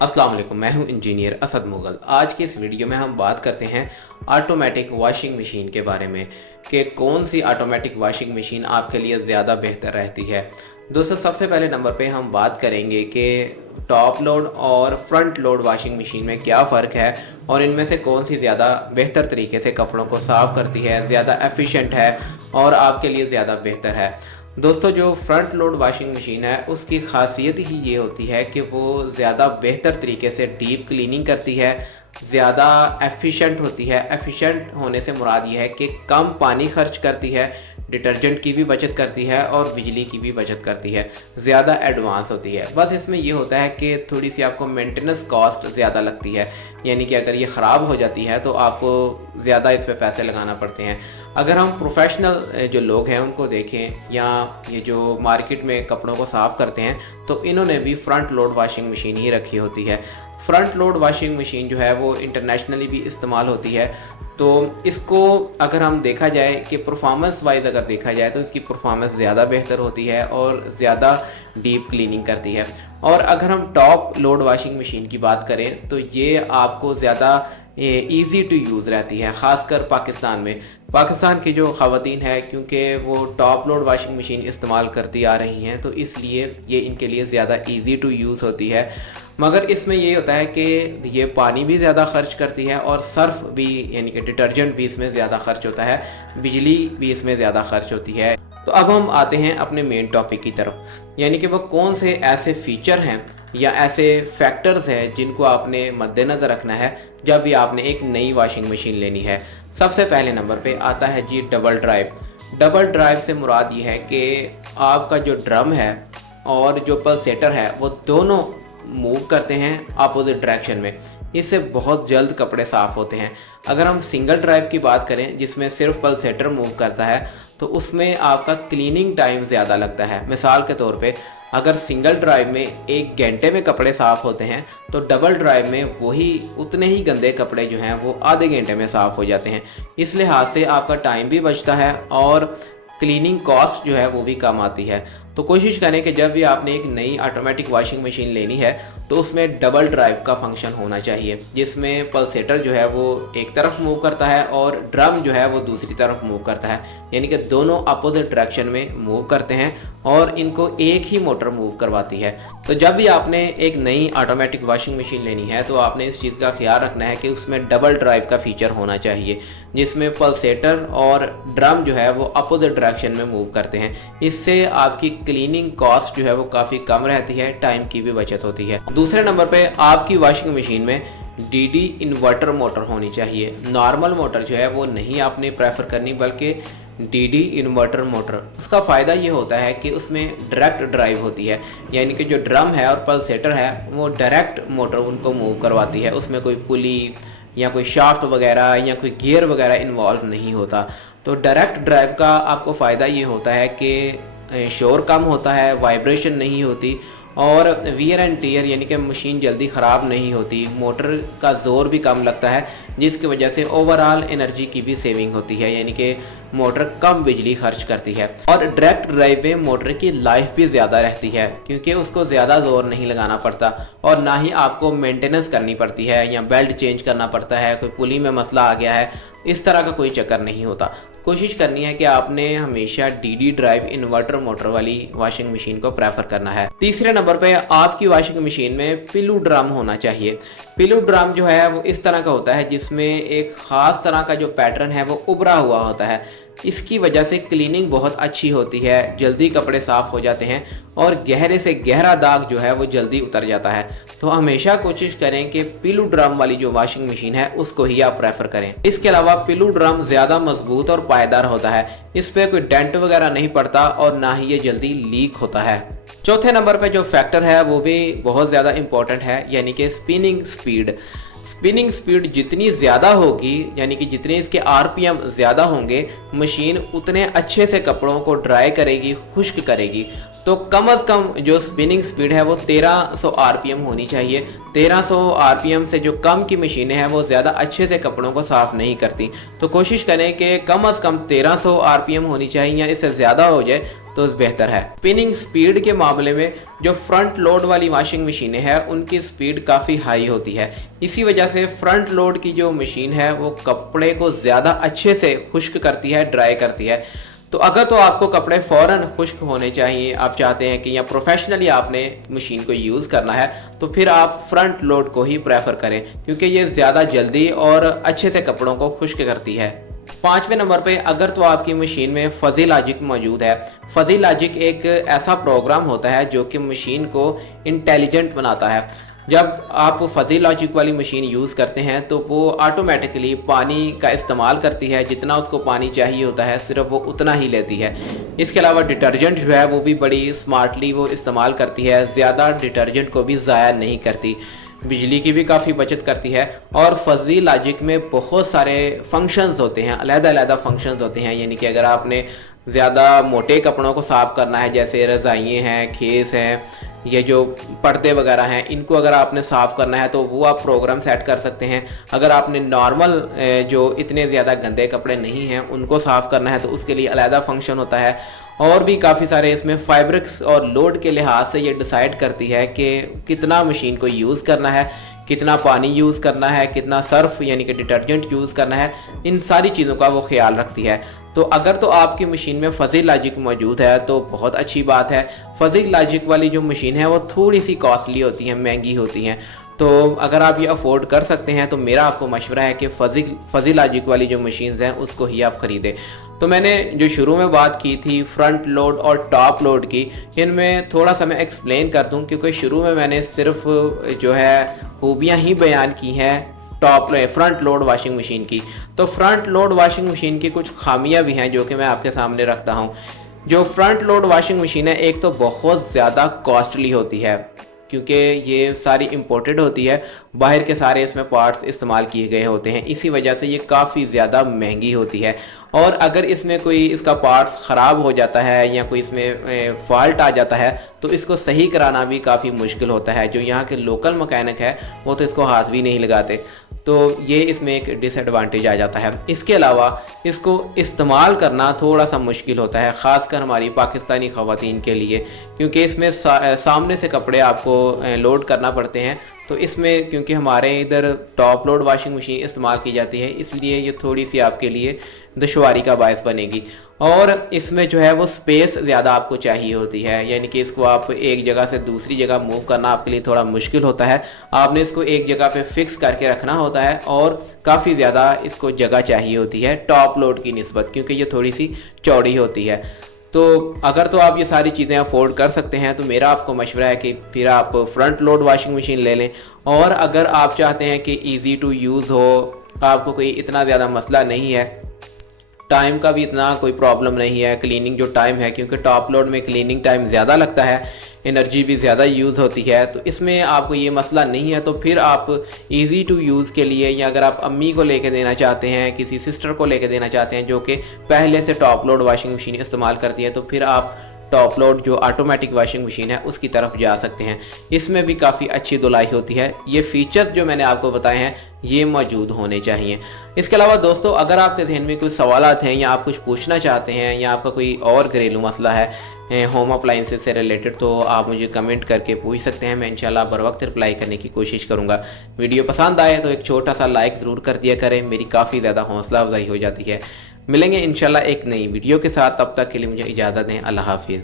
अस्सलाम वालेकुम, मैं हूं इंजीनियर असद मुगल। आज की इस वीडियो में हम बात करते हैं ऑटोमेटिक वॉशिंग मशीन के बारे में कि कौन सी ऑटोमेटिक वॉशिंग मशीन आपके लिए ज़्यादा बेहतर रहती है। दोस्तों, सबसे पहले नंबर पे हम बात करेंगे कि टॉप लोड और फ्रंट लोड वॉशिंग मशीन में क्या फ़र्क है और इनमें से कौन सी ज़्यादा बेहतर तरीके से कपड़ों को साफ़ करती है, ज़्यादा एफिशिएंट है और आपके लिए ज़्यादा बेहतर है। दोस्तों, जो फ्रंट लोड वॉशिंग मशीन है उसकी खासियत ही ये होती है कि वो ज़्यादा बेहतर तरीके से डीप क्लीनिंग करती है, ज़्यादा एफिशिएंट होती है। एफिशिएंट होने से मुराद ये है कि कम पानी खर्च करती है, डिटर्जेंट की भी बचत करती है और बिजली की भी बचत करती है, ज़्यादा एडवांस होती है। बस इसमें ये होता है कि थोड़ी सी आपको मेंटेनेंस कॉस्ट ज़्यादा लगती है, यानी कि अगर ये ख़राब हो जाती है तो आपको ज़्यादा इस पे पैसे लगाना पड़ते हैं। अगर हम प्रोफेशनल जो लोग हैं उनको देखें या ये जो मार्केट में कपड़ों को साफ़ करते हैं तो इन्होंने भी फ्रंट लोड वॉशिंग मशीन ही रखी होती है। फ्रंट लोड वॉशिंग मशीन जो है वो इंटरनेशनली भी इस्तेमाल होती है। तो इसको अगर हम देखा जाए कि परफॉर्मेंस वाइज अगर देखा जाए तो इसकी परफॉर्मेंस ज़्यादा बेहतर होती है और ज़्यादा डीप क्लीनिंग करती है। और अगर हम टॉप लोड वॉशिंग मशीन की बात करें तो ये आपको ज़्यादा ईज़ी टू यूज़ रहती है, ख़ासकर पाकिस्तान में। पाकिस्तान की जो ख़वातीन है, क्योंकि वो टॉप लोड वॉशिंग मशीन इस्तेमाल करती आ रही हैं तो इसलिए ये इनके लिए ज़्यादा ईज़ी टू यूज़ होती है। मगर इसमें ये होता है कि ये पानी भी ज़्यादा ख़र्च करती है और सर्फ भी यानी कि डिटर्जेंट भी इसमें ज़्यादा ख़र्च होता है, बिजली भी इसमें ज़्यादा ख़र्च होती है। तो अब हम आते हैं अपने मेन टॉपिक की तरफ, यानी कि वो कौन से ऐसे फ़ीचर हैं या ऐसे फैक्टर्स हैं जिनको आपने मद्देनज़र रखना है जब भी आपने एक नई वॉशिंग मशीन लेनी है। सबसे पहले नंबर पे आता है जी डबल ड्राइव। डबल ड्राइव से मुराद ये है कि आपका जो ड्रम है और जो पल्सेटर है वो दोनों मूव करते हैं अपोजिट डायरेक्शन में। इससे बहुत जल्द कपड़े साफ़ होते हैं। अगर हम सिंगल ड्राइव की बात करें जिसमें सिर्फ पल्सेटर मूव करता है तो उसमें आपका क्लीनिंग टाइम ज़्यादा लगता है। मिसाल के तौर पे अगर सिंगल ड्राइव में 1 घंटे में कपड़े साफ़ होते हैं तो डबल ड्राइव में वही उतने ही गंदे कपड़े जो हैं वो आधे घंटे में साफ़ हो जाते हैं। इस लिहाज से आपका टाइम भी बचता है और क्लीनिंग कॉस्ट जो है वो भी कम आती है। तो कोशिश करें कि जब भी आपने एक नई ऑटोमेटिक वॉशिंग मशीन लेनी है तो उसमें डबल ड्राइव का फंक्शन होना चाहिए, जिसमें पल्सेटर जो है वो एक तरफ मूव करता है और ड्रम जो है वो दूसरी तरफ मूव करता है, यानी कि दोनों अपोजिट डायरेक्शन में मूव करते हैं और इनको एक ही मोटर मूव करवाती है। तो जब भी आपने एक नई ऑटोमेटिक वॉशिंग मशीन लेनी है तो आपने इस चीज़ का ख्याल रखना है कि उसमें डबल ड्राइव का फीचर होना चाहिए, जिसमें पल्सेटर और ड्रम जो है वो अपोजिट डायरेक्शन में मूव करते हैं। इससे आपकी क्लीनिंग कॉस्ट जो है वो काफ़ी कम रहती है, टाइम की भी बचत होती है। दूसरे नंबर पे आपकी वॉशिंग मशीन में डीडी इन्वर्टर मोटर होनी चाहिए। नॉर्मल मोटर जो है वो नहीं आपने प्रेफर करनी, बल्कि डीडी इन्वर्टर मोटर। उसका फ़ायदा ये होता है कि उसमें डायरेक्ट ड्राइव होती है, यानी कि जो ड्रम है और पल्सेटर है वो डायरेक्ट मोटर उनको मूव करवाती है। उसमें कोई पुली या कोई शाफ्ट वगैरह या कोई गियर वगैरह इन्वॉल्व नहीं होता। तो डायरेक्ट ड्राइव का आपको फ़ायदा ये होता है कि शोर कम होता है, वाइब्रेशन नहीं होती और वियर एंड टीयर यानी कि मशीन जल्दी ख़राब नहीं होती, मोटर का ज़ोर भी कम लगता है, जिसकी वजह से ओवरऑल एनर्जी की भी सेविंग होती है, यानी कि मोटर कम बिजली खर्च करती है। और डायरेक्ट ड्राइव में मोटर की लाइफ भी ज़्यादा रहती है क्योंकि उसको ज़्यादा ज़ोर नहीं लगाना पड़ता और ना ही आपको मेंटेनेंस करनी पड़ती है या बेल्ट चेंज करना पड़ता है, कोई पुली में मसला आ गया है, इस तरह का कोई चक्कर नहीं होता। कोशिश करनी है कि आपने हमेशा डीडी ड्राइव इन्वर्टर मोटर वाली वॉशिंग मशीन को प्रेफर करना है। तीसरे नंबर पे आपकी वॉशिंग मशीन में पिलू ड्रम होना चाहिए। पिलू ड्रम जो है वो इस तरह का होता है जिसमें एक ख़ास तरह का जो पैटर्न है वो उभरा हुआ होता है। इसकी वजह से क्लीनिंग बहुत अच्छी होती है, जल्दी कपड़े साफ़ हो जाते हैं और गहरे से गहरा दाग जो है वो जल्दी उतर जाता है। तो हमेशा कोशिश करें कि पिलू ड्रम वाली जो वॉशिंग मशीन है उसको ही आप प्रेफर करें। इसके अलावा पिलू ड्रम ज़्यादा मजबूत और पायदार होता है, इस पर कोई डेंट वगैरह नहीं पड़ता और ना ही ये जल्दी लीक होता है। चौथे नंबर पे जो फैक्टर है वो भी बहुत ज़्यादा इंपॉर्टेंट है, यानी कि स्पिनिंग स्पीड। स्पिनिंग स्पीड जितनी ज़्यादा होगी, यानी कि जितने इसके आरपीएम ज़्यादा होंगे, मशीन उतने अच्छे से कपड़ों को ड्राई करेगी, खुश्क करेगी। तो कम से कम जो स्पिनिंग स्पीड है वो 1300 आरपीएम होनी चाहिए। 1300 आरपीएम से जो कम की मशीनें हैं वो ज़्यादा अच्छे से कपड़ों को साफ़ नहीं करती। तो कोशिश करें कि कम से कम 1300 आरपीएम होनी चाहिए या इससे ज़्यादा हो जाए तो बेहतर है। स्पिनिंग स्पीड के मामले में जो फ्रंट लोड वाली वॉशिंग मशीनें हैं उनकी स्पीड काफ़ी हाई होती है। इसी वजह से फ्रंट लोड की जो मशीन है वो कपड़े को ज़्यादा अच्छे से खुश्क करती है, ड्राई करती है। तो अगर तो आपको कपड़े फ़ौरन खुश्क होने चाहिए, आप चाहते हैं कि या प्रोफेशनली आपने मशीन को यूज़ करना है, तो फिर आप फ्रंट लोड को ही प्रेफर करें, क्योंकि ये ज़्यादा जल्दी और अच्छे से कपड़ों को खुश्क करती है। 5वें नंबर पे अगर तो आपकी मशीन में फजी लॉजिक मौजूद है। फजी लॉजिक एक ऐसा प्रोग्राम होता है जो कि मशीन को इंटेलिजेंट बनाता है। जब आप फजी लॉजिक वाली मशीन यूज़ करते हैं तो वो ऑटोमेटिकली पानी का इस्तेमाल करती है, जितना उसको पानी चाहिए होता है सिर्फ वो उतना ही लेती है। इसके अलावा डिटर्जेंट जो है वो भी बड़ी स्मार्टली वो इस्तेमाल करती है, ज़्यादा डिटर्जेंट को भी ज़ाया नहीं करती, बिजली की भी काफ़ी बचत करती है। और फजी लॉजिक में बहुत सारे फंक्शंस होते हैं, अलग-अलग फंक्शंस होते हैं, यानी कि अगर आपने ज़्यादा मोटे कपड़ों को साफ़ करना है, जैसे रज़ाइयाँ हैं, खेस हैं, ये जो पर्दे वगैरह हैं, इनको अगर आपने साफ़ करना है तो वो आप प्रोग्राम सेट कर सकते हैं। अगर आपने नॉर्मल जो इतने ज़्यादा गंदे कपड़े नहीं हैं उनको साफ़ करना है तो उसके लिए अलग फंक्शन होता है। और भी काफ़ी सारे इसमें फैब्रिक्स और लोड के लिहाज से ये डिसाइड करती है कि कितना मशीन को यूज़ करना है, कितना पानी यूज़ करना है, कितना सर्फ यानी कि डिटर्जेंट यूज़ करना है, इन सारी चीज़ों का वो ख्याल रखती है। तो अगर तो आपकी मशीन में फजी लॉजिक मौजूद है तो बहुत अच्छी बात है। फजी लॉजिक वाली जो मशीन है वो थोड़ी सी कॉस्टली होती हैं, महंगी होती हैं, तो अगर आप ये अफोर्ड कर सकते हैं तो मेरा आपको मशवरा है कि फजी लॉजिक वाली जो मशीन्स हैं उसको ही आप ख़रीदें। तो मैंने जो शुरू में बात की थी फ्रंट लोड और टॉप लोड की, इनमें थोड़ा सा मैं एक्सप्लेन कर दूं, क्योंकि शुरू में मैंने सिर्फ जो है खूबियाँ ही बयान की हैं फ्रंट लोड वॉशिंग मशीन की। तो फ्रंट लोड वॉशिंग मशीन की कुछ खामियां भी हैं जो कि मैं आपके सामने रखता हूं। जो फ्रंट लोड वॉशिंग मशीन है एक तो बहुत ज़्यादा कॉस्टली होती है, क्योंकि ये सारी इंपोर्टेड होती है, बाहर के सारे इसमें पार्ट्स इस्तेमाल किए गए होते हैं, इसी वजह से ये काफ़ी ज़्यादा महंगी होती है। और अगर इसमें कोई इसका पार्ट्स ख़राब हो जाता है या कोई इसमें फॉल्ट आ जाता है तो इसको सही कराना भी काफ़ी मुश्किल होता है। जो यहाँ के लोकल मैकेनिक है वो तो इसको हाथ भी नहीं लगाते, तो ये इसमें एक डिसएडवांटेज आ जाता है। इसके अलावा इसको इस्तेमाल करना थोड़ा सा मुश्किल होता है, ख़ासकर हमारी पाकिस्तानी ख़वातीन के लिए, क्योंकि इसमें सामने से कपड़े आपको लोड करना पड़ते हैं। तो इसमें क्योंकि हमारे इधर टॉप लोड वॉशिंग मशीन इस्तेमाल की जाती है, इसलिए ये थोड़ी सी आपके लिए दुश्वारी का बायस बनेगी। और इसमें जो है वो स्पेस ज़्यादा आपको चाहिए होती है, यानी कि इसको आप एक जगह से दूसरी जगह मूव करना आपके लिए थोड़ा मुश्किल होता है। आपने इसको एक जगह पे फिक्स करके रखना होता है और काफ़ी ज़्यादा इसको जगह चाहिए होती है टॉप लोड की निस्बत, क्योंकि ये थोड़ी सी चौड़ी होती है। तो अगर तो आप ये सारी चीज़ें अफोर्ड कर सकते हैं तो मेरा आपको मशवरा है कि फिर आप फ्रंट लोड वॉशिंग मशीन ले लें। और अगर आप चाहते हैं कि ईज़ी टू यूज़ हो, आपको कोई इतना ज़्यादा मसला नहीं है, टाइम का भी इतना कोई प्रॉब्लम नहीं है, क्लीनिंग जो टाइम है, क्योंकि टॉप लोड में क्लीनिंग टाइम ज़्यादा लगता है, एनर्जी भी ज़्यादा यूज़ होती है, तो इसमें आपको ये मसला नहीं है, तो फिर आप इजी टू यूज़ के लिए, या अगर आप अम्मी को लेके देना चाहते हैं, किसी सिस्टर को लेके देना चाहते हैं जो कि पहले से टॉप लोड वॉशिंग मशीन इस्तेमाल करती है, तो फिर आप टॉप लोड जो ऑटोमेटिक वॉशिंग मशीन है उसकी तरफ जा सकते हैं। इसमें भी काफ़ी अच्छी धुलाई होती है। ये फीचर्स जो मैंने आपको बताए हैं ये मौजूद होने चाहिए। इसके अलावा दोस्तों, अगर आपके जहन में कुछ सवालात हैं या आप कुछ पूछना चाहते हैं या आपका कोई और घरेलू मसला है होम अप्लाइंसेस से रिलेटेड, तो आप मुझे कमेंट करके पूछ सकते हैं। मैं इंशाल्लाह बर वक्त रिप्लाई करने की कोशिश करूँगा। वीडियो पसंद आए तो एक छोटा सा लाइक ज़रूर कर दिया करें, मेरी काफ़ी ज़्यादा हौसला अफजाई हो जाती है। मिलेंगे इंशाल्लाह एक नई वीडियो के साथ, तब तक के लिए मुझे इजाज़त दें। अल्लाह हाफिज़।